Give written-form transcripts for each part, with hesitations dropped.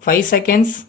5 seconds.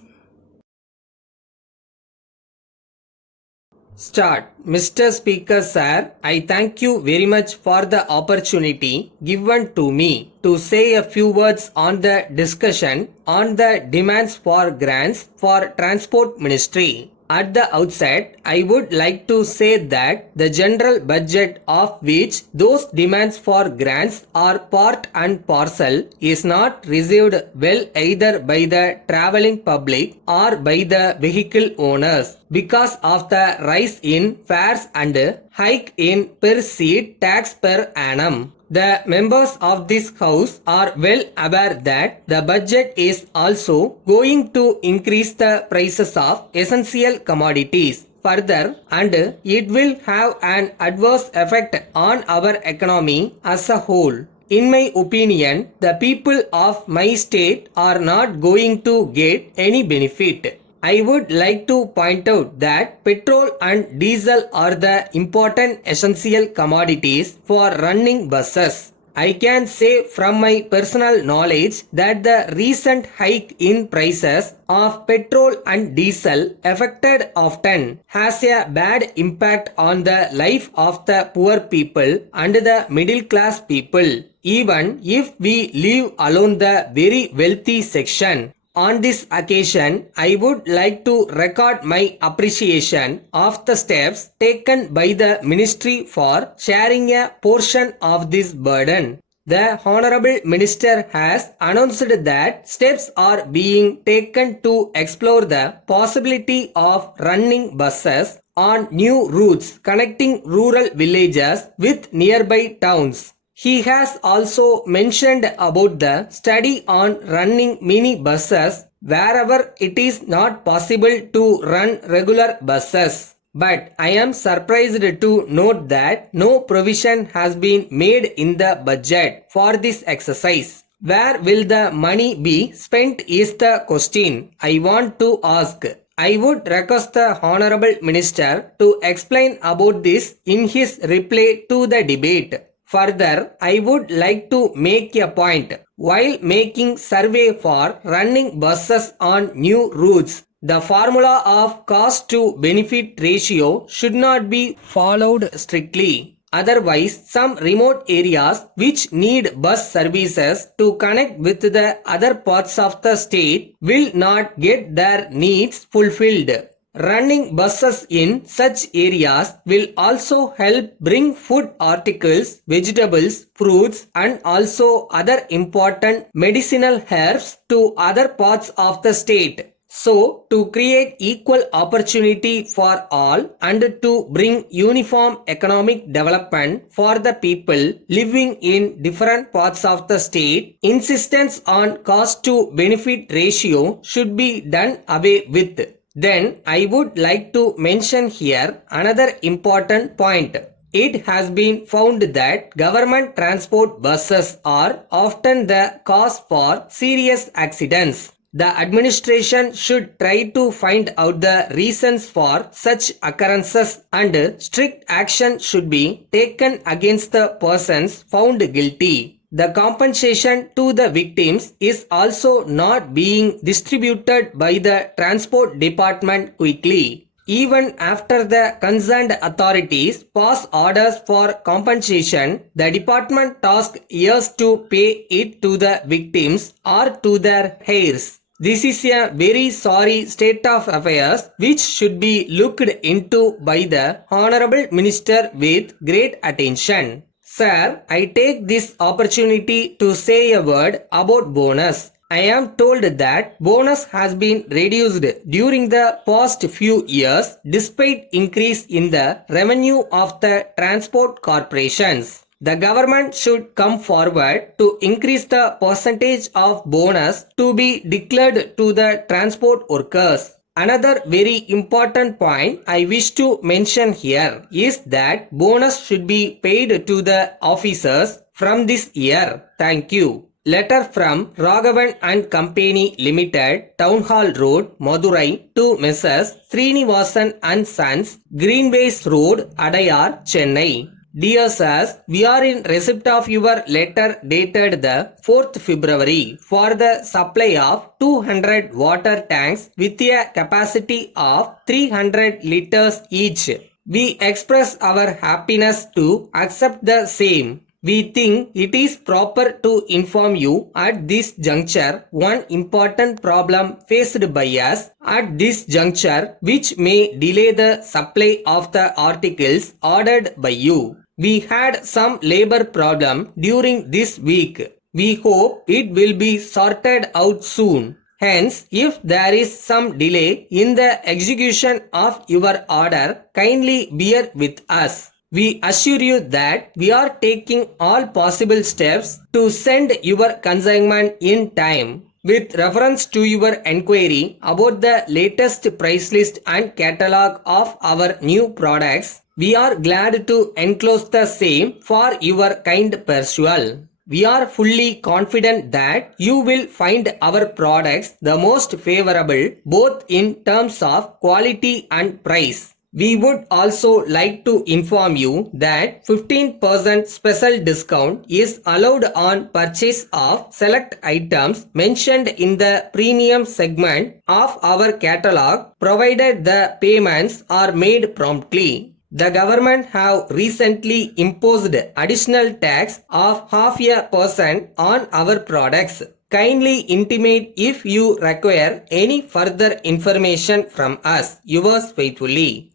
Start. Mr. Speaker Sir, I thank you very much for the opportunity given to me to say a few words on the discussion on the demands for grants for Transport Ministry. At the outset, I would like to say that the general budget of which those demands for grants are part and parcel is not received well either by the travelling public or by the vehicle owners because of the rise in fares and hike in per seat tax per annum. The members of this house are well aware that the budget is also going to increase the prices of essential commodities further, and it will have an adverse effect on our economy as a whole. In my opinion, the people of my state are not going to get any benefit. I would like to point out that petrol and diesel are the important essential commodities for running buses. I can say from my personal knowledge that the recent hike in prices of petrol and diesel affected often has a bad impact on the life of the poor people and the middle class people, even if we leave alone the very wealthy section. On this occasion, I would like to record my appreciation of the steps taken by the Ministry for sharing a portion of this burden. The Honorable Minister has announced that steps are being taken to explore the possibility of running buses on new routes connecting rural villages with nearby towns. He has also mentioned about the study on running mini buses wherever it is not possible to run regular buses. But I am surprised to note that no provision has been made in the budget for this exercise. Where will the money be spent is the question I want to ask. I would request the Honorable Minister to explain about this in his reply to the debate. Further, I would like to make a point. While making survey for running buses on new routes, the formula of cost to benefit ratio should not be followed strictly. Otherwise, some remote areas which need bus services to connect with the other parts of the state will not get their needs fulfilled. Running buses in such areas will also help bring food articles, vegetables, fruits and also other important medicinal herbs to other parts of the state. So, to create equal opportunity for all and to bring uniform economic development for the people living in different parts of the state, insistence on cost to benefit ratio should be done away with. Then I would like to mention here another important point. It has been found that government transport buses are often the cause for serious accidents. The administration should try to find out the reasons for such occurrences and strict action should be taken against the persons found guilty. The compensation to the victims is also not being distributed by the transport department quickly. Even after the concerned authorities pass orders for compensation, the department tasks years to pay it to the victims or to their heirs. This is a very sorry state of affairs which should be looked into by the Honorable Minister with great attention. Sir, I take this opportunity to say a word about bonus. I am told that bonus has been reduced during the past few years despite increase in the revenue of the transport corporations. The government should come forward to increase the percentage of bonus to be declared to the transport workers. Another very important point I wish to mention here is that bonus should be paid to the officers from this year. Thank you. Letter from Raghavan and Company Limited, Town Hall Road, Madurai to Messrs. Srinivasan and Sons, Greenways Road, Adayar, Chennai. Dear sirs, we are in receipt of your letter dated the 4th February for the supply of 200 water tanks with a capacity of 300 liters each. We express our happiness to accept the same. We think it is proper to inform you at this juncture one important problem faced by us at this juncture which may delay the supply of the articles ordered by you. We had some labor problem during this week. We hope it will be sorted out soon. Hence, if there is some delay in the execution of your order, kindly bear with us. We assure you that we are taking all possible steps to send your consignment in time. With reference to your enquiry about the latest price list and catalog of our new products, we are glad to enclose the same for your kind perusal. We are fully confident that you will find our products the most favorable both in terms of quality and price. We would also like to inform you that 15% special discount is allowed on purchase of select items mentioned in the premium segment of our catalog provided the payments are made promptly. The government have recently imposed additional tax of 0.5% on our products. Kindly intimate if you require any further information from us. Yours faithfully.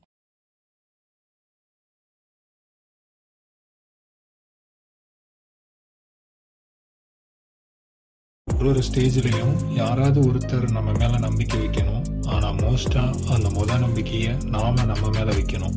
ஒரு ஸ்டேஜ்லையும் யாராவது ஒருத்தர் நம்ம மேல நம்பிக்கை வைக்கணும். ஆனா மோஸ்டா அந்த நம்பிக்கையை நாம நம்ம மேல வைக்கணும்.